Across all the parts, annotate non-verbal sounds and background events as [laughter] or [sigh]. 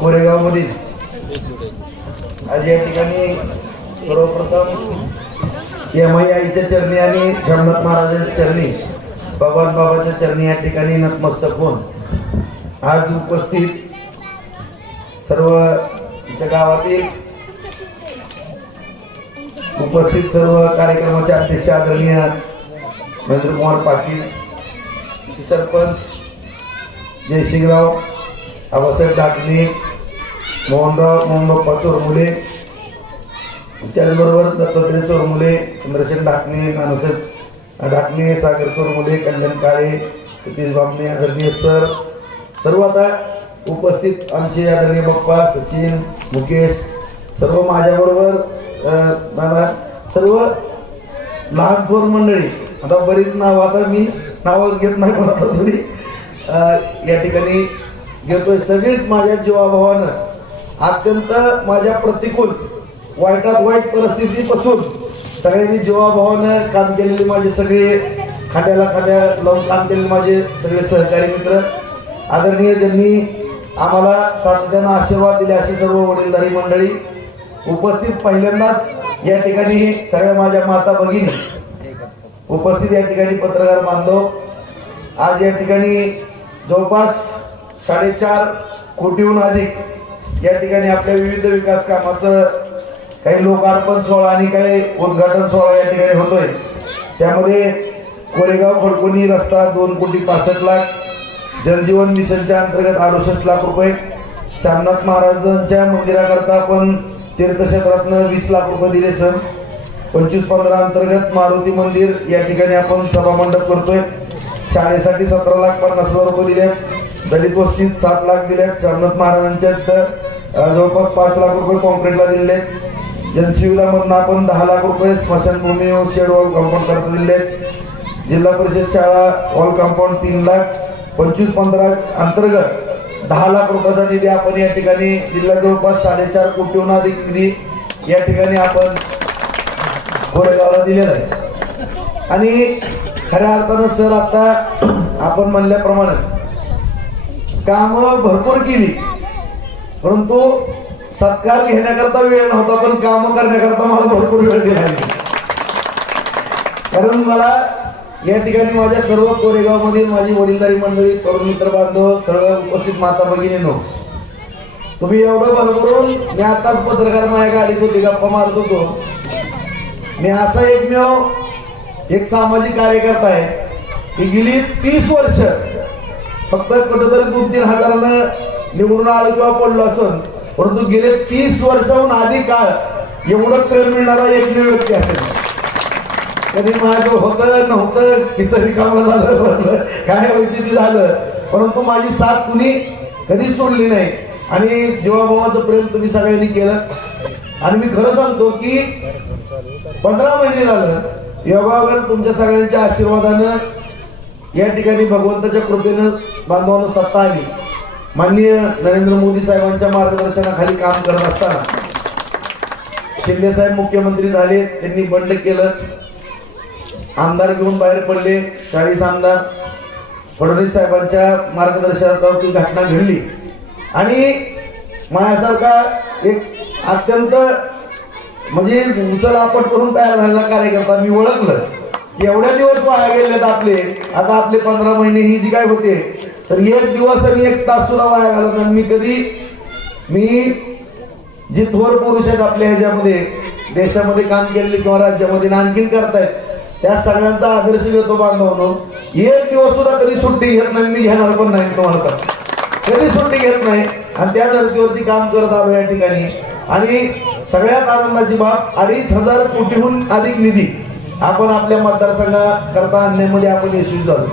कोरेगावमधील आज या ठिकाणी सर्वप्रथम यमाई आईच्या चरणी आणि शंभरनाथ महाराजांच्या चरणी भगवान बाबाच्या चरणी या ठिकाणी नतमस्तक होऊन आज उपस्थित सर्व गावातील उपस्थित सर्व कार्यक्रमाचे अध्यक्ष आदरणीय महेंद्र कुमार पाटील सरपंच जयसिंगराव आबासाहेब डाकणे मोहनराव मोहनबाप्पा चोरमुले त्याचबरोबर दत्तात्रय चोरमुले चंद्रसेन डाकणे नानासाहेब डाकणे सागर चोरमुले कल्याण काळे सतीश बामणे आदरणीय सर. सर्व आता उपस्थित आमचे आदरणीय बाप्पा सचिन मुकेश सर्व माझ्याबरोबर नाना सर्व लहान थोर मंडळी. आता बरीच नाव आता मी नावच घेत नाही पण आता थोडी या ठिकाणी घेतोय. सगळीच माझ्या जीवाभावानं अत्यंत माझ्या प्रतिकूल वाईटात वाईट परिस्थितीपासून सगळ्यांनी जीवाभावानं काम केलेले माझे सगळे खांद्याला खांद्या लावून काम केलेले माझे सगळे सहकारी मित्र. आदरणीय ज्यांनी आम्हाला सातत्यानं आशीर्वाद दिले अशी सर्व वडीलधारी मंडळी उपस्थित पहिल्यांदाच या ठिकाणी सगळ्या माझ्या माता भगिनी उपस्थित या ठिकाणी पत्रकार बांधव. आज या ठिकाणी जवळपास साडेचार कोटीहून अधिक या ठिकाणी आपल्या विविध विकास कामाचं काही लोकार्पण सोहळा आणि काही उद्घाटन सोहळा या ठिकाणी होतोय. त्यामध्ये कोरेगाव खडकोनी रस्ता दोन कोटी पासष्ट लाख जलजीवन मिशनच्या अंतर्गत अडुसष्ट लाख रुपये श्यामनाथ महाराजांच्या मंदिराकरता आपण तीर्थक्षेत्रातनं वीस लाख रुपये दिले सर. पंचवीस पंधरा अंतर्गत मारुती मंदिर या ठिकाणी आपण सभामंडप करतोय. शाळेसाठी सतरा लाख पन्नास हजार रुपये दिले दलित वस्तीत सात लाख दिले श्यामनाथ महाराजांच्या जवळपास पाच लाख रुपये कॉन्क्रीटला दिले जनसुविधामधनं आपण दहा लाख रुपये स्मशानभूमी व शेड वॉल कंपाऊंड करता दिले जिल्हा परिषद शाळा वॉल कंपाऊंड तीन लाख पंचवीस पंधरा अंतर्गत दहा लाख रुपयाचा निधी आपण या ठिकाणी जिल्हा जवळपास साडेचार कोटीहून अधिक निधी या ठिकाणी आपण गोरेगावला दिलेला आहे. आणि खऱ्या अर्थानं सर आता आपण म्हणल्याप्रमाणे काम भरपूर केली. परंतु सत्कार घेण्याकरता वेळ नव्हता पण काम करण्याकरता मला भरपूर वेळ दिला कारण मला या ठिकाणी माझ्या सर्व कोरेगाव मधील माझी वडीलधारी मंडळी तरुण मित्र बांधव सर्व उपस्थित माता भगिनीनो तुम्ही एवढं भरभरून मी आताच पत्रकार माझ्या गाडीत होते गप्पा मारत होतो. मी असा एकमेव एक सामाजिक कार्यकर्ता आहे की गेली तीस वर्ष फक्त कुठंतरी दोन तीन हजारानं निवडून आलो किंवा पडलो असं परंतु गेले तीस वर्षाहून आधी काळ एवढं प्रेम मिळणारा एकमेव व्यक्ती असेल. कधी माझं होतं नव्हतं किसरी कामं झालं काय औषधी झालं परंतु माझी साथ कुणी कधीच सोडली नाही. आणि जीवाभावाचं प्रेम तुम्ही सगळ्यांनी केलं आणि मी खरं सांगतो की पंधरा महिने झालं योगावर तुमच्या सगळ्यांच्या आशीर्वादानं या ठिकाणी भगवंताच्या कृपेनं बांधवानं सत्ता आली. माननीय नरेंद्र मोदी साहेबांच्या मार्गदर्शनाखाली काम करत असताना शिंदे साहेब मुख्यमंत्री झाले त्यांनी बंड केलं. आमदार घेऊन बाहेर पडले चाळीस आमदार. फडणवीस साहेबांच्या मार्गदर्शनात ती घटना घडली. आणि माझ्यासारखा एक अत्यंत म्हणजे उचल आपट करून तयार झालेला कार्यकर्ता मी ओळखलं. की एवढ्या दिवस वाया गेलेत आपले. आता आपले पंधरा महिने ही जी काय होते तर एक दिवस आणि एक तास सुद्धा वाया घालवणार नाही. मी कधी मी जे थोर पुरुष आहेत आपल्या ह्याच्यामध्ये देशामध्ये काम केलेले किंवा राज्यामध्ये आणखीन करतायत त्या सगळ्यांचा आदर्श घेतो बांधवांनो. एक दिवस सुद्धा कधी सुट्टी घेत नाही मी घेणार पण नाही तुम्हाला कधी सुट्टी घेत नाही आणि त्या धर्तीवरती काम करत आलो या ठिकाणी. आणि सगळ्यात आनंदाची बाब अडीच हजार कोटीहून अधिक निधी आपण आपल्या मतदारसंघाकरता आणण्यामध्ये आपण यशस्वी झालो.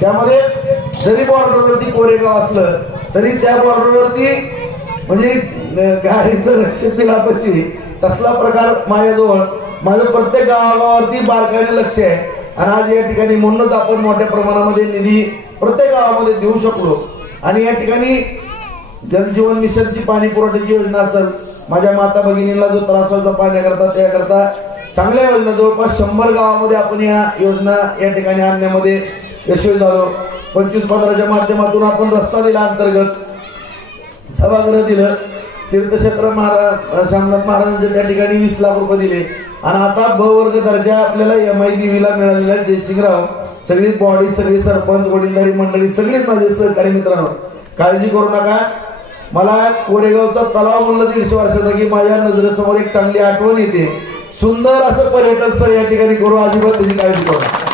त्यामध्ये जरी बॉर्डरवरती कोरेगाव असलं तरी त्या बॉर्डरवरती म्हणजे गाडीचं लक्ष पिलापशी तसला प्रकार माझ्याजवळ माझं प्रत्येक गावागावावरती बारकाईने लक्ष आहे. आणि आज या ठिकाणी म्हणूनच आपण मोठ्या प्रमाणामध्ये निधी प्रत्येक गावामध्ये देऊ शकलो. आणि या ठिकाणी जलजीवन मिशनची पाणी पुरवठ्याची योजना असेल माझ्या माता भगिनींना जो त्रास व्हायचा पाण्याकरता त्याकरता चांगल्या योजना जवळपास शंभर गावामध्ये आपण या योजना या ठिकाणी आणण्यामध्ये यशस्वी झालो. पंचवीस पंधराच्या माध्यमातून आपण रस्ता दिला अंतर्गत. सभागृह दिलं. तीर्थक्षेत्र महाराज श्यामनाथ महाराजांचे त्या ठिकाणी वीस लाख रुपये दिले. आणि आता ब वर्ग दर्जा आपल्याला एम आय ला मिळालेला आहे. जयसिंगराव सगळी बॉडी सगळी सरपंच वडीलधारी मंडळी सगळीच माझे सहकारी मित्रांनो काळजी करू नका. मला कोरेगावचा तलाव म्हणलं दीडशे वर्षाचा की माझ्या नजरेसमोर एक चांगली आठवण येते. सुंदर असं पर्यटन स्थळ या ठिकाणी करू. अजिबात त्याची काळजी करू नका.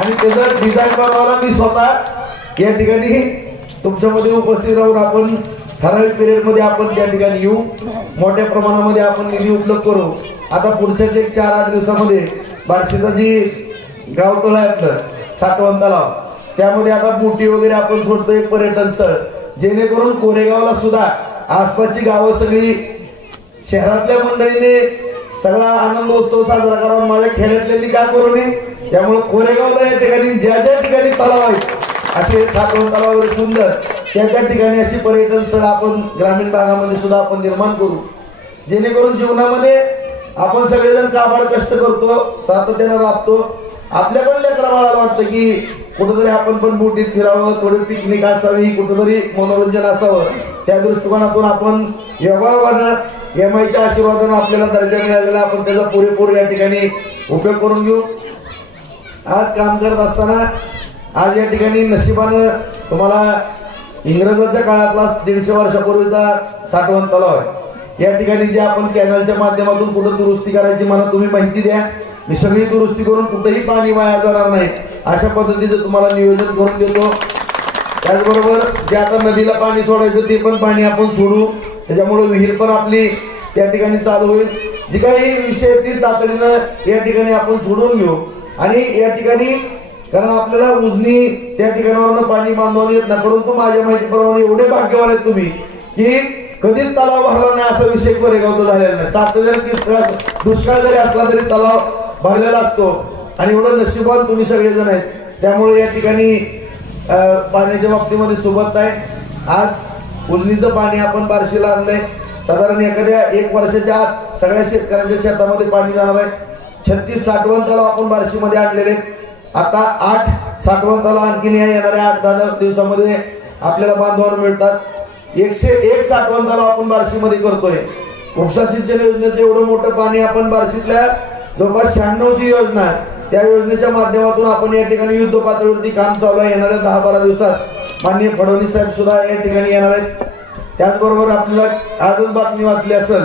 आणि त्याचं डिझाईन बनवायला मी स्वतः या ठिकाणी तुमच्यामध्ये उपस्थित राहून आपण ठराविक पिरियडमध्ये आपण त्या ठिकाणी येऊ. मोठ्या प्रमाणामध्ये आपण निधी उपलब्ध करू. आता पुढच्याच एक चार आठ दिवसामध्ये बारशीचा जी गाव तळ आहे आपलं साठवण तलाव त्यामध्ये आता बोटी वगैरे आपण सोडतो एक पर्यटन स्थळ. जेणेकरून कोरेगावला सुद्धा आसपासची गावं सगळी शहरातल्या मंडळीने सगळा आनंदोत्सव साजरा करावा माझ्या खेड्यातल्यानी काय करू नये? त्यामुळे कोरेगावला या ठिकाणी ज्या ज्या ठिकाणी तलाव आहेत असे साठवण तलाव वगैरे सुंदर त्या त्या ठिकाणी अशी पर्यटन स्थळ आपण ग्रामीण भागामध्ये सुद्धा आपण निर्माण करू. जेणेकरून जीवनामध्ये आपण सगळेजण काबाड कष्ट करतो सातत्यानं राबतो. आपल्या पण लेकरा बाळाला वाटतं की कुठेतरी आपण पण बोटीत फिरावं थोडी पिकनिक असावी कुठेतरी मनोरंजन असावं. त्या दृष्टिकोनातून आपण योगा एम आयच्या आशीर्वादानं आपल्याला दर्जा मिळालेला आपण त्याचा पुरेपूर या ठिकाणी उपयोग करून घेऊ. आज काम करत असताना आज या ठिकाणी नशिबानं तुम्हाला इंग्रजाच्या काळातला दीडशे वर्षापूर्वीचा साठवण तलाव आहे. या ठिकाणी जे आपण कॅनलच्या माध्यमातून कुठं दुरुस्ती करायची मला तुम्ही माहिती द्या. मी सगळी दुरुस्ती करून कुठेही पाणी वाया जाणार नाही. अशा पद्धतीचं तुम्हाला नियोजन करून देतो. त्याचबरोबर जे आता नदीला पाणी सोडायचं ते पण पाणी आपण सोडू. त्याच्यामुळे विहीर पण आपली त्या ठिकाणी चालू होईल. जी काही विषय आहेत ती तातडीनं या ठिकाणी आपण सोडून घेऊ. आणि या ठिकाणी कारण आपल्याला उजनी त्या ठिकाणावरनं पाणी बांधवून येत ना परंतु माझ्या माहितीप्रमाणे एवढे भाग्यवान आहेत तुम्ही की कधीच तलाव भरला नाही असा विषय कोरेगावचा झालेला नाही. सात दुष्काळ जरी असला तरी तलाव भरलेला असतो. आणि एवढं नशिबान तुम्ही सगळेजण आहेत. त्यामुळे या ठिकाणी पाण्याच्या बाबतीमध्ये सोबत आहे. आज उजनीचं पाणी आपण बारशीला आणलंय. साधारण एखाद्या एक वर्षाच्या आत सगळ्या शेतकऱ्यांच्या शेतामध्ये पाणी जाणार आहे. छत्तीस साठवण तलाव आपण बार्शीमध्ये आणलेले आता आठ साठवण तलाव आणखीन या येणाऱ्या आठ दहा दिवसामध्ये आपल्याला बांधवावर मिळतात. एकशे एक साठवण तलाव आपण बार्शीमध्ये करतोय. उपसा सिंचन योजनेचं एवढं मोठं पाणी आपण बार्शीतल्या जवळपास शहाण्णवची योजना आहे. त्या योजनेच्या माध्यमातून आपण या ठिकाणी युद्ध पातळीवरती काम चालू आहे. येणाऱ्या दहा बारा दिवसात माननीय फडणवीस साहेब सुद्धा या ठिकाणी येणार आहेत. त्याचबरोबर आपल्याला आजच बातमी वाचली असेल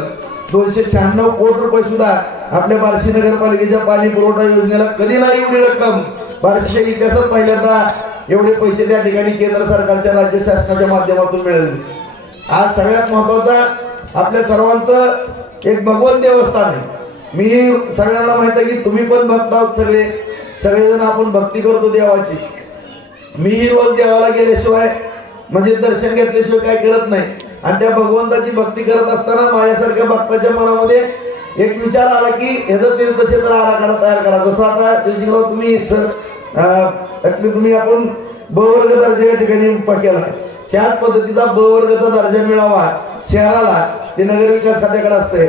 दोनशे शहाण्णव कोटी रुपये सुद्धा आपल्या बार्शी नगरपालिकेच्या पाणी पुरवठा योजनेला कधी नाही एवढी रक्कम? बार्शीच्या इतिहासात पहिल्यांदा एवढे पैसे त्या ठिकाणी केंद्र सरकारच्या राज्य शासनाच्या माध्यमातून मिळाले. आज सगळ्यात महत्त्वाचा आपल्या सर्वांचं एक भगवत देवस्थान आहे. मी सगळ्यांना माहीत आहे की तुम्ही पण भक्त आहोत सगळे. सगळेजण आपण भक्ती करतो देवाची. मीही रोज देवाला गेल्याशिवाय म्हणजे दर्शन घेतल्याशिवाय काय करत नाही. आणि त्या भगवंताची भक्ती करत असताना माझ्यासारख्या भक्ताच्या मनामध्ये एक विचार आला की ह्याचं तीर्थक्षेत्र आराखडा तयार करा. जसं आता तुम्ही सर तुम्ही आपण ब वर्ग दर्जा या ठिकाणी उभा केला. त्याच पद्धतीचा ब वर्गाचा दर्जा मिळावा. शहराला ते नगर विकास खात्याकडे असते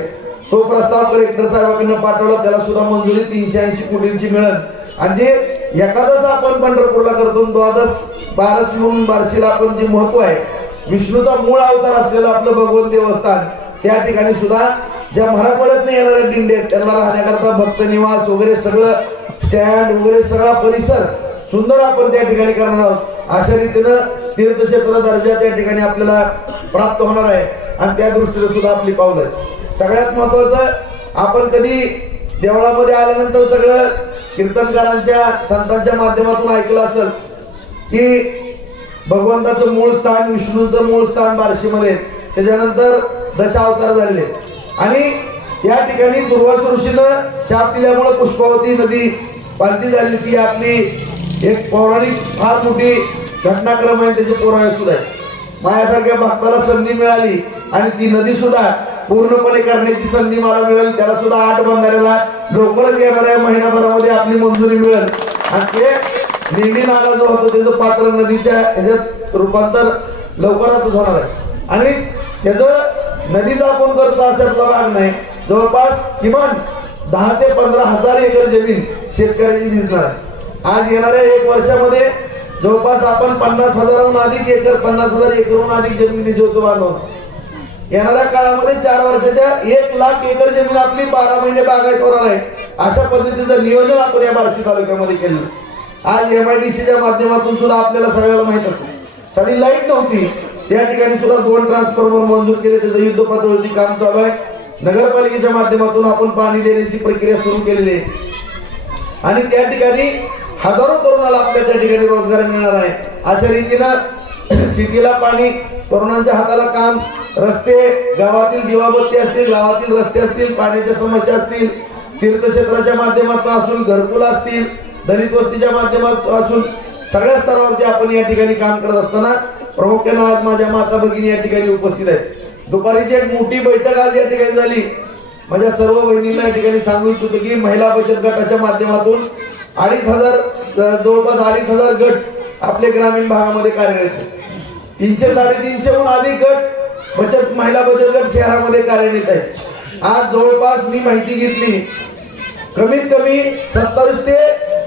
तो प्रस्ताव कलेक्टर साहेबांकडनं पाठवला. त्याला सुद्धा मंजुरी तीनशे ऐंशी कोटींची मिळत आणि जे एकादश आपण पंढरपूरला करतो द्वादश बारस म्हणून बारशीला आपण जे महत्त्व आहे विष्णूचा मूळ अवतार असलेलं आपलं भगवंत देवस्थान त्या ठिकाणी सुद्धा ज्या मराठवाड्यात येणाऱ्या दिंडे त्यांना राहण्याकरता भक्त निवास वगैरे सगळं स्टँड वगैरे सगळा परिसर सुंदर आपण त्या ठिकाणी करणार आहोत अशा रीतीनं तीर्थक्षेत्र दर्जा त्या ठिकाणी आपल्याला प्राप्त होणार आहे आणि त्या दृष्टीने सुद्धा आपली पावलं आहेत. सगळ्यात महत्वाचं आपण कधी देवळामध्ये आल्यानंतर सगळं कीर्तनकारांच्या संतांच्या माध्यमातून ऐकलं असेल की भगवंताचं मूळ स्थान विष्णूचं मूळ स्थान बार्शीमध्ये त्याच्यानंतर दशावतार झालेले. आणि या ठिकाणी दुर्वास ऋषीनं शाप दिल्यामुळे पुष्पावती नदी बांधली झाली. ती आपली एक पौराणिक फार मोठी घटनाक्रम आहे त्याची पुरावे सुद्धा आहे माझ्यासारख्या भक्ताला संधी मिळाली आणि ती नदी सुद्धा पूर्णपणे करण्याची संधी मला मिळेल. त्याला सुद्धा आठ बंधाऱ्याला लवकरच येणाऱ्या महिनाभरामध्ये आपली मंजुरी मिळेल. आणि ते निंडी नाला जो होता त्याचं पात्र नदीच्या ह्याच्यात रूपांतर लवकरातच होणार आहे. आणि त्याचं नदीचा आपण करतो अशातला भाग नाही. जवळपास किमान दहा ते पंधरा हजार एकर जमीन शेतकऱ्यांची भिजणार आहे. आज येणाऱ्या एक वर्षामध्ये जवळपास आपण पन्नास हजाराहून अधिक एकर पन्नास हजार एकरहून अधिक जमीन निजवतो बांधव येणाऱ्या काळामध्ये चार वर्षाच्या एक लाख एकर जमीन आपली बारा महिने बागायत होणार आहे. अशा पद्धतीचं नियोजन आपण या बार्शी तालुक्यामध्ये केलं. आज एम आय डी सीच्या माध्यमातून सुद्धा आपल्याला सगळ्याला माहीत असेल. साधी लाइट नव्हती. त्या ठिकाणी सुद्धा दोन ट्रान्सफॉर्मर मंजूर केले. त्याचं युद्ध पातळीवरती काम चालू आहे. नगरपालिकेच्या माध्यमातून आपण पाणी देण्याची प्रक्रिया सुरू केलेली आहे. आणि त्या ठिकाणी हजारो तरुणाला आपल्या त्या ठिकाणी रोजगार मिळणार आहे. अशा रीतीनं [clears throat] सिटीला पाणी तरुणांच्या हाताला काम रस्ते गावातील दिवाबत्ती असतील गावातील रस्ते असतील पाण्याच्या समस्या असतील तीर्थक्षेत्राच्या माध्यमातून असून घरकुल असतील दलित वस्तीच्या माध्यमातून असून सगळ्या स्तरावरती आपण या ठिकाणी काम करत असताना प्रामुख्यानं आज माझ्या माता भगिनी या ठिकाणी उपस्थित आहेत. दुपारीची एक मोठी बैठक आज या ठिकाणी झाली. माझ्या सर्व बहिणींना या ठिकाणी सांगू इच्छितो की महिला बचत गटाच्या माध्यमातून अडीच हजार जवळपास अडीच हजार गट आपले ग्रामीण भागामध्ये कार्यरत आहेत. तीनशे साडेतीनशेहून अधिक गट बचत महिला बचत गट शहरामध्ये कार्यान्वित आहे. आज जवळपास मी माहिती घेतली कमीत कमी सत्तावीस ते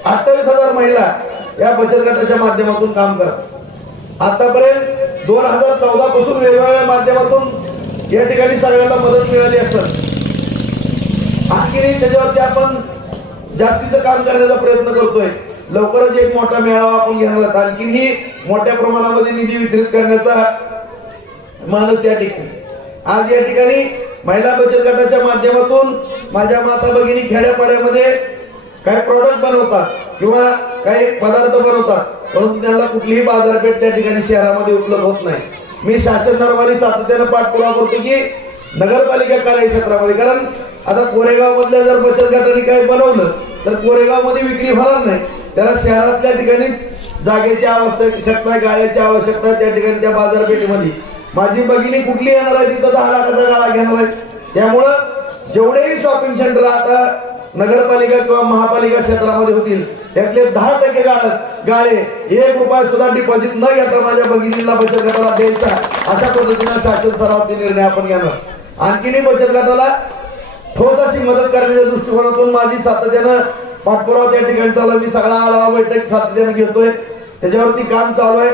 अठ्ठावीस हजार महिला या बचत गटाच्या माध्यमातून काम करतात. आतापर्यंत दोन हजार चौदा पासून वेगवेगळ्या माध्यमातून या ठिकाणी सगळ्यांना मदत मिळाली असत आणखी त्याच्यावरती आपण जास्तीचं काम करण्याचा प्रयत्न करतोय. लवकरच एक मोठा मेळावा आपण घेणार आहोत. आणखीनही मोठ्या प्रमाणामध्ये निधी वितरित करण्याचा मानस त्या ठिकाणी. आज या ठिकाणी महिला बचत गटाच्या माध्यमातून माझ्या माता भगिनी खेड्यापाड्यामध्ये काही प्रॉडक्ट बनवतात किंवा काही पदार्थ बनवतात परंतु त्यांना कुठलीही बाजारपेठ त्या ठिकाणी शहरामध्ये उपलब्ध होत नाही. मी शासन दरबारी सातत्यानं पाठपुरावा करतो की नगरपालिका कार्यक्षेत्रामध्ये. कारण आता कोरेगाव मधल्या जर बचत गटाने काही बनवलं तर कोरेगावमध्ये विक्री होणार नाही. त्याला शहरातल्या ठिकाणीच जागेची आवश्यकता गाड्याची आवश्यकता त्या ठिकाणी त्या बाजारपेठेमध्ये. माझी भगिनी कुठली येणार आहे तिथं दहा लाखाचा गाळा घेणार आहे त्यामुळं जेवढेही शॉपिंग सेंटर आता नगरपालिका किंवा महापालिका क्षेत्रामध्ये होतील त्यातले दहा टक्के गाळ गाळे एक रुपया सुद्धा डिपॉझिट न घेता माझ्या भगिनीला बचत गटाला द्यायचा अशा पद्धतीनं शासन स्तरावरती निर्णय आपण घेणार. आणखीनही बचत गटाला ठोस अशी मदत करण्याच्या दृष्टिकोनातून माझी सातत्यानं पाठपुरावा त्या ठिकाणी चालू मी सगळा आढावा बैठक सातत्यानं घेतोय. त्याच्यावरती काम चालू आहे.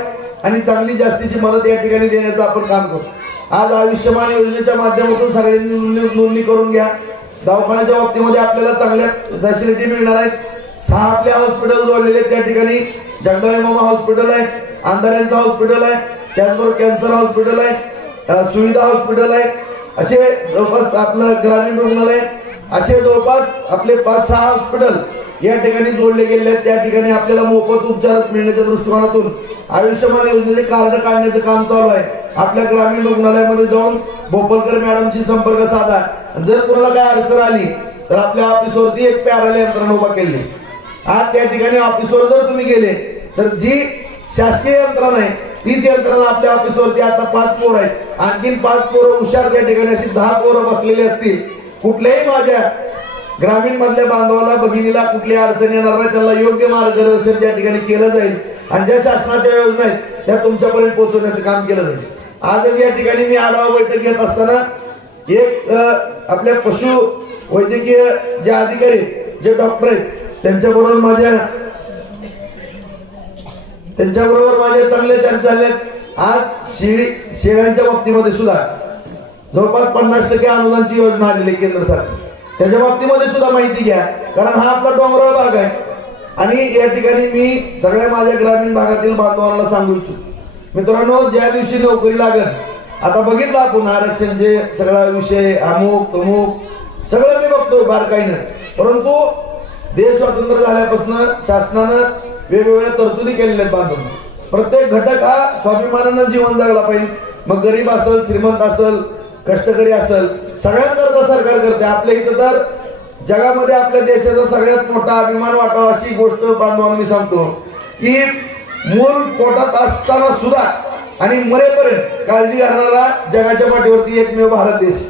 आणि चांगली जास्तीची मदत या ठिकाणी देण्याचं आपण काम करतो आज आयुष्यमान योजनेच्या माध्यमातून सगळ्यांनी नोंदणी करून घ्या. दवाखान्याच्या बाबतीमध्ये आपल्याला चांगल्या फॅसिलिटी मिळणार आहेत. सहा आपल्या हॉस्पिटल जोडलेले आहेत त्या ठिकाणी. जगदळे मामा हॉस्पिटल आहे आंधाऱ्यांचं हॉस्पिटल आहे त्याचबरोबर कॅन्सर हॉस्पिटल आहे सुविधा हॉस्पिटल आहे. असे जवळपास आपलं ग्रामीण रुग्णालय असे जवळपास आपले पाच सहा हॉस्पिटल या ठिकाणी जोडले गेले आहेत. त्या ठिकाणी आपल्याला मोफत उपचार मिळण्याच्या दृष्टिकोनातून आयुष्यमान योजनेचे कार्ड काढण्याचं काम चालू आहे. आपल्या ग्रामीण रुग्णालयामध्ये जाऊन भोपलकर मॅडमशी संपर्क साधा. जर कोणाला काय अडचण आली तर आपल्या ऑफिसवरती एक पॅरल यंत्रणा उभा केली. आज त्या ठिकाणी ऑफिसवर जर तुम्ही गेले तर जी शासकीय यंत्रणा आहे तीच यंत्रणा आपल्या ऑफिसवरती आता पाच पोर आहेत. आणखीन पाच पोरं हुशार त्या ठिकाणी अशी दहा पोरं बसलेली असतील. कुठल्याही माझ्या ग्रामीण मधल्या बांधवाला भगिनीला कुठली अडचण येणार नाही त्यांना योग्य मार्गदर्शन त्या ठिकाणी केलं जाईल. आणि ज्या शासनाच्या योजना आहेत त्या तुमच्यापर्यंत पोहोचवण्याचं काम केलं जाईल. आजच या ठिकाणी मी आढावा बैठक घेत असताना एक आपल्या पशु वैद्यकीय जे अधिकारी जे डॉक्टर आहेत त्यांच्याबरोबर माझ्या त्यांच्याबरोबर माझ्या चांगल्या चर्चा झाल्यात आज शेळी शेळ्यांच्या बाबतीमध्ये सुद्धा जवळपास पन्नास टक्के अनुदानची योजना आलेली केंद्र सरकार. त्याच्या बाबतीमध्ये सुद्धा माहिती घ्या. कारण हा आपला डोंगराळ भाग आहे. आणि या ठिकाणी मी सगळ्या माझ्या ग्रामीण भागातील बांधवांना सांगू इच्छितो. मित्रांनो ज्या दिवशी नोकरी लागत आता बघितलं आपण आरक्षणचे सगळा विषय अमुक तमुक सगळं मी बघतोय बारकाईनं. परंतु देश स्वतंत्र झाल्यापासून शासनानं वेगवेगळ्या तरतुदी केलेल्या आहेत बांधून. प्रत्येक घटक हा स्वाभिमानानं जीवन जगला पाहिजे. मग गरीब असेल श्रीमंत असेल कष्टकरी असेल सगळ्यांकरता सरकार करते. आपल्या इथं तर जगामध्ये आपल्या देशाचा सगळ्यात मोठा अभिमान वाटावा अशी गोष्ट बांधवांना मी सांगतो. की मूल पोटात असताना सुद्धा आणि मरेपर्यंत काळजी करणारा जगाच्या पाठीवरती एकमेव भारत देश.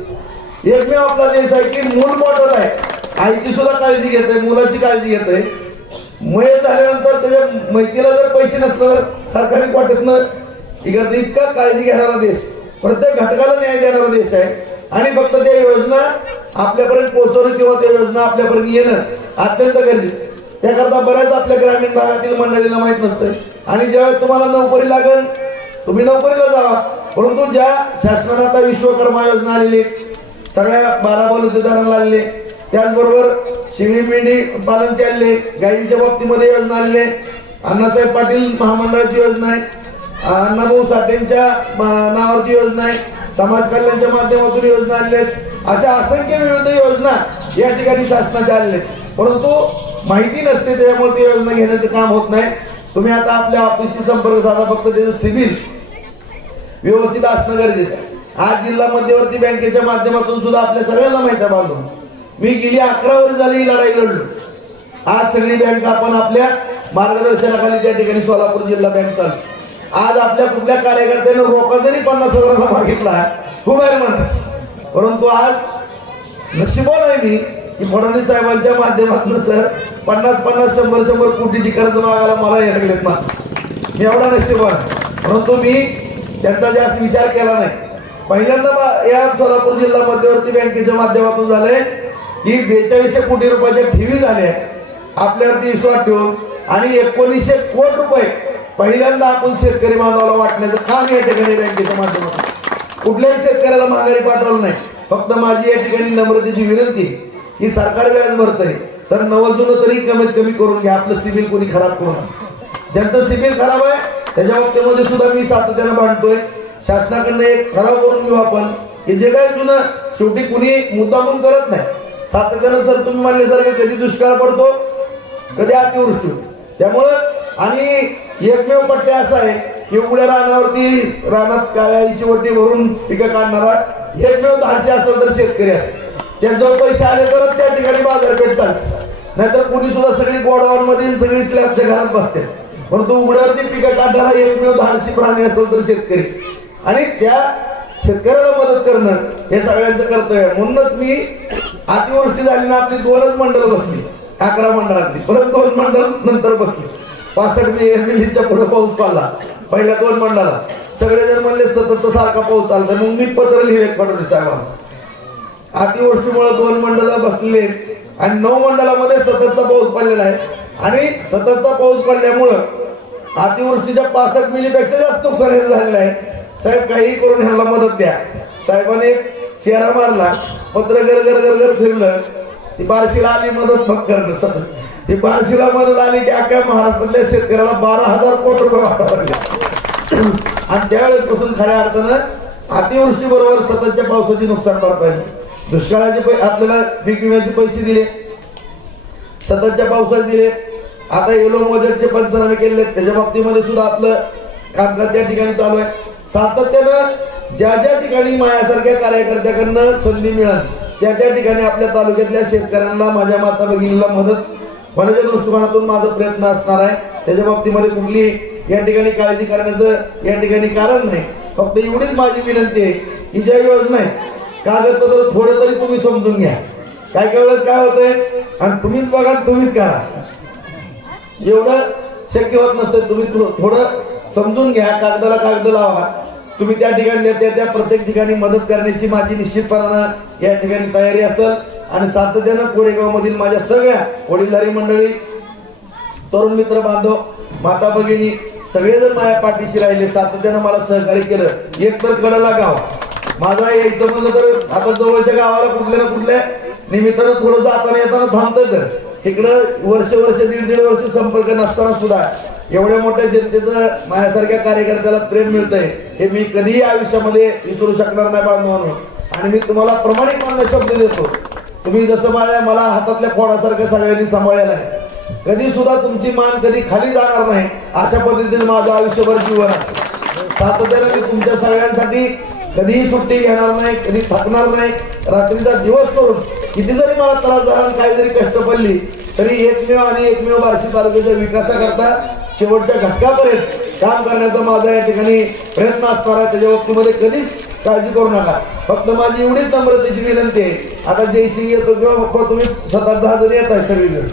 एकमेव आपला देश आहे की मूल पोटात आहे. आईची सुद्धा काळजी घेत आहे मुलाची काळजी घेत आहे. मय झाल्यानंतर त्याच्या मैत्रीला जर पैसे नसतं तर सरकारी कोट्यातनं इकडं इतका काळजी घेणारा देश. प्रत्येक घटकाला न्याय देणारा देश आहे. आणि फक्त त्या योजना आपल्यापर्यंत पोहोचवणं किंवा त्या योजना आपल्यापर्यंत येणं अत्यंत गरजेचं त्याकरता बऱ्याच आपल्या ग्रामीण भागातील मंडळींना माहीत नसतं आणि ज्यावेळेस तुम्हाला नोकरी लागेल तुम्ही नोकरीला जावा. परंतु ज्या शासनाने आता विश्वकर्मा योजना आलेली सगळ्या बारा बलुतेदारांना आलेले त्याचबरोबर शिमी मेंढी पालन चालले गायींच्या बाबतीमध्ये योजना आलेले अण्णासाहेब पाटील महामंडळाची योजना आहे. अण्णाभाऊ साठेंच्या नावावरती योजना आहे. समाज कल्याणच्या माध्यमातून योजना आणल्या आहेत. अशा असंख्य विविध योजना या ठिकाणी शासनाच्या आणल्या आहेत. परंतु माहिती नसते त्यामुळे ती योजना घेण्याचं काम होत नाही. तुम्ही आता आपल्या ऑफिसशी संपर्क साधा फक्त त्याचं सिव्हिल व्यवस्थित असणं गरजेचं आहे. आज जिल्हा मध्यवर्ती बँकेच्या माध्यमातून सुद्धा आपल्या सगळ्यांना माहिती आहे बांधून. मी गेली अकरा वर्ष झाली ही लढाई लढलो. आज सगळी बँक आपण आपल्या मार्गदर्शनाखाली त्या ठिकाणी सोलापूर जिल्हा बँक चालू. आज आपल्या कुठल्या कार्यकर्त्याने रोका जरी पन्नास हजाराचा मागितला खूप आहे म्हणत परंतु आज नशिबान आहे मी की फडणवीस साहेबांच्या माध्यमातून सर पन्नास पन्नास शंभर शंभर कोटीची कर्ज मागायला मला हे गेलेत ना मी एवढा नशिबान परंतु मी त्यांचा जास्त विचार केला नाही. पहिल्यांदा बा- या सोलापूर जिल्हा मध्यवर्ती बँकेच्या माध्यमातून झालंय की बेचाळीसशे कोटी रुपयाच्या ठेवी झाल्या आपल्यावरती विश्वास ठेवून आणि एकोणीसशे कोटी रुपये पहिल्यांदा आपण शेतकरी बांधवाला वाटण्याचं काम या ठिकाणी बँकेच्या माध्यमातून. कुठल्याही शेतकऱ्याला माघारी पाठवलं नाही. फक्त माझी या ठिकाणी नम्रतेची विनंती की सरकार व्याज भरतंय तर नवजुनं तरी कमीत कमी करून घ्या. आपलं सिबिल कोणी खराब करू नका ज्यांचं सिबिल खराब आहे त्याच्या बाबतीमध्ये सुद्धा मी सातत्यानं भांडतोय. शासनाकडनं एक ठराव करून घेऊ आपण की जे काय जुनं शेवटी कुणी मुद्दामून करत नाही. सातत्यानं सर तुम्ही म्हणल्यासारखं कधी दुष्काळ पडतो कधी अतिवृष्टी त्यामुळं आणि एकमेव पट्टे असा आहे की उघड्या रानावरती रानात काळ्याची वटी भरून पिकं काढणारा एकमेव धाडशी असेल तर शेतकरी असेल. त्यांच्यावर पैसे आले तरच त्या ठिकाणी बाजारपेठ चालते. नाहीतर कुणी सुद्धा सगळी गोडवान मधील सगळी स्लॅबच्या घरात बसते. परंतु उघड्यावरती पिकं काढणारा एकमेव धाडसी प्राणी असेल तर शेतकरी. आणि त्या शेतकऱ्याला मदत करणं हे सगळ्यांचं कर्तव्य आहे. म्हणूनच मी अतिवृष्टी झाली ना आपली दोनच मंडळ बसली. अकरा मंडळातली. परत दोन मंडळ नंतर बसली. पासष्ट एरमिलीच्या पुढे पाऊस पडला. पहिल्या दोन मंडळाला सगळेजण म्हणले सतत सारखा पाऊस चालतोय. मग मी पत्र लिहिले फडणवीस साहेबांना. अतिवृष्टीमुळे दोन मंडळ बसलेले आणि नऊ मंडळामध्ये सततचा पाऊस पडलेला आहे. आणि सततचा पाऊस पडल्यामुळं अतिवृष्टीच्या पासष्ट मिलीपेक्षा जास्त नुकसान झालेलं आहे. साहेब काही करून ह्याला मदत द्या. साहेबांनी एक शेरा मारला. पत्र घर घर गर गर फिरलं. ती बारशीला आली मदत फक्त करणं सतत. ही बारशीला मदत आली की अख्ख्या महाराष्ट्रातल्या शेतकऱ्याला बारा हजार कोटी रुपये वाटावं लागले. आणि त्यावेळेस पासून खऱ्या अर्थानं अतिवृष्टी बरोबर सततच्या पावसाची नुकसान भरपाई दुष्काळाचे पै आपल्याला पीक विम्याचे पैसे दिले. सततच्या पावसात दिले. आता येलो मोजकचे पंचनामे केले त्याच्या बाबतीमध्ये सुद्धा आपलं कामकाज त्या ठिकाणी चालू आहे. सातत्यानं ज्या ज्या ठिकाणी माझ्यासारख्या कार्यकर्त्याकडनं संधी मिळाल त्या त्या ठिकाणी आपल्या तालुक्यातल्या शेतकऱ्यांना माझ्या माता भगिनीला मदत होण्याच्या दृष्टिकोनातून माझा प्रयत्न असणार आहे. त्याच्या बाबतीमध्ये कुठली या ठिकाणी काळजी करण्याचं या ठिकाणी कारण नाही. फक्त एवढीच माझी विनंती आहे की ज्या योजना आहे कागदपत्र थोडं तरी तुम्ही समजून घ्या. काय काय वेळेस काय होतंय आणि तुम्हीच बघा तुम्हीच करा. एवढं शक्य होत नसतं तुम्ही थोडं समजून घ्या कागदाला कागद लावा. तुम्ही त्या ठिकाणी त्या त्या प्रत्येक ठिकाणी मदत करण्याची माझी निश्चितपणानं या ठिकाणी तयारी असेल. आणि सातत्यानं कोरेगाव मधील माझ्या सगळ्या वडीलधारी मंडळी तरुण मित्र बांधव माता भगिनी सगळेजण माझ्या पाठीशी राहिले. सातत्यानं मला सहकार्य केलं. एक तर कडला गाव. माझा यायचं म्हणलं तर आता जवळच्या गावाला कुठल्या ना कुठल्या निमित्तानं थोडं जाताना येताना थांबतं तर. तिकडं वर्ष वर्ष दीड दीड वर्ष संपर्क नसताना सुद्धा एवढ्या मोठ्या जनतेचं माझ्यासारख्या कार्यकर्त्याला प्रेम मिळतंय. हे मी कधीही आयुष्यामध्ये विसरू शकणार नाही बांधवांनो. आणि मी तुम्हाला प्रामाणिकपणे शब्द देतो. तुम्ही जसं माझ्या मला हातातल्या फोडासारखं सगळ्यांनी सांभाळलेलं आहे. कधी सुद्धा तुमची मान कधी खाली जाणार नाही अशा पद्धतीने माझं आयुष्यभर जीवन असतं सातत्याने मी तुमच्या सगळ्यांसाठी कधीही सुट्टी घेणार नाही कधी थकणार नाही. रात्रीचा दिवस करून किती जरी मला त्रास झाला काही जरी कष्ट पडली तरी एकमेव आणि एकमेव बार्शी तालुक्याच्या विकासाकरता शेवटच्या घटकापर्यंत काम करण्याचा माझा या ठिकाणी प्रयत्न असणार आहे. त्याच्या बाबतीमध्ये कधीच काळजी करू नका. फक्त माझी एवढीच नम्रतेची विनंती आहे आता जयश्री येतो किंवा पप्पा तुम्ही सतत दहा जण येत आहे सगळेजण.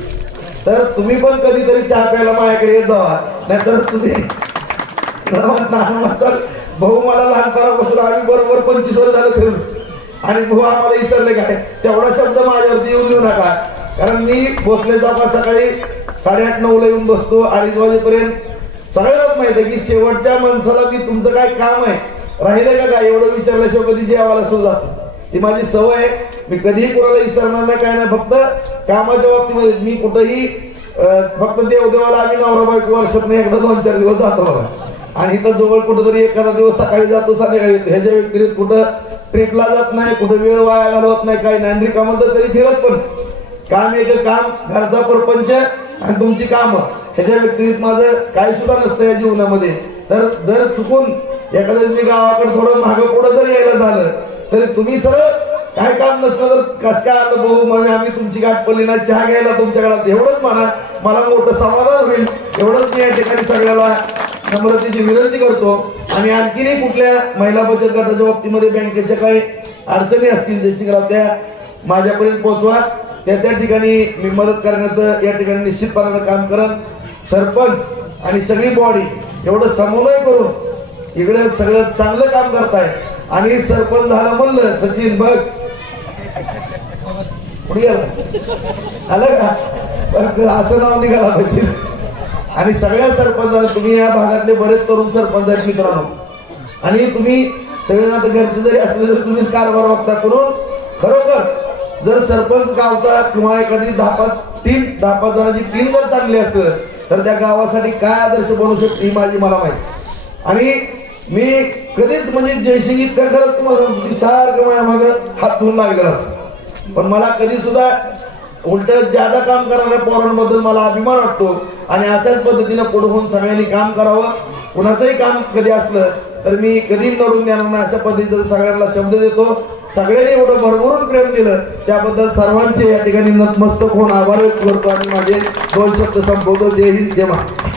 तर तुम्ही पण कधीतरी चहा प्यायला माझ्याकडे येत जावा नाहीतर तुम्ही रमत भाऊ मला लहानपणापासून आम्ही बरोबर पंचवीस वर्ष झालं फिरून. आणि भाऊ आम्हाला विसरले काय तेवढा शब्द माझ्यावरती येऊन देऊ नका. कारण मी भोसले जागा सकाळी साडेआठ नऊला येऊन बसतो. अडीच वाजेपर्यंत. सगळ्यांनाच माहीत आहे की शेवटच्या माणसाला मी तुमचं काय काम आहे? राहिलं का काय? एवढं विचारल्याशिवाय कधी जेवायला सुद्धा जातो ती माझी सवय आहे. मी कधीही कोणाला विसरणार नाही काय नाही. फक्त कामाच्या बाबतीमध्ये मी कुठंही फक्त देवदेवाला आम्ही नवरा बायको वर्षात एकदा दोन चार दिवस जातो बघा. आणि इथं जवळ कुठंतरी एखादा दिवस सकाळी जातो संध्याकाळी येतो. ह्याच्या व्यतिरिक्त कुठं ट्रिपला जात नाही कुठं वेळ वाया घालवत नाही काही नाही. काम तर तरी फिरत पण. काम एक काम घरचा परपंच आणि तुमची काम. ह्याच्या व्यतिरिक्त माझं काही सुद्धा नसतं या जीवनामध्ये. तर जर चुकून एखाद्या मी गावाकडे थोडं मागं पुढं जर यायला झालं तरी तुम्ही सरळ काय काम नसलं तर कस काय आता भाऊ मग आम्ही तुमची गाठ पडली ना चहा घ्यायला तुमच्या घरात. एवढंच म्हणा मला मोठं समाधान होईल. एवढंच मी या ठिकाणी सगळ्याला नम्रतेची विनंती करतो. आणि आणखीनही कुठल्या महिला बचत गटाच्या बाबतीमध्ये बँकेच्या काही अडचणी असतील जयसिंगराव त्या माझ्यापर्यंत पोहोचवा त्या त्या ठिकाणी मी मदत करण्याचं या ठिकाणी निश्चितपणानं काम करन. सरपंच आणि सगळी बॉडी एवढं समन्वय करून इकडे सगळं चांगलं काम करताय. आणि सरपंच झालं म्हणलं सचिन बघ. कुठे गेला? आलं का? बरं, असं नाव निघाला पाहिजे. आणि सगळ्या सरपंचाला तुम्ही या भागातले बरेच तरुण सरपंच आहेत मित्रांनो. आणि तुम्ही सगळ्यांना आता घरचे जरी असले तरी तुम्हीच कारभार वागता करून खरोखर जर सरपंच गावचा किंवा एखादी दहा पाच टीम दहा पाच जणांची टीम जर चांगली असेल तर त्या गावासाठी काय आदर्श बनू शकते ही माझी मला माहिती. आणि मी कधीच म्हणजे जयसिंग इतका खरंच तुम्हाला सारखं माझ्या माग हात धुवून लागला असतो. पण मला कधी सुद्धा उलट ज्यादा काम करणाऱ्या पोरांबद्दल मला अभिमान वाटतो आणि अशाच पद्धतीने पुढे होऊन सगळ्यांनी काम करावं कुणाचंही काम कधी असलं तर मी कधी लढून देणार नाही अशा पद्धतीचा सगळ्यांना शब्द देतो. सगळ्यांनी एवढं भरभरून प्रेम दिलं त्याबद्दल सर्वांचे या ठिकाणी नतमस्तक होऊन आभारच करतो आणि माझे दोन शब्द संपवतो. जय हिंद जय महाराज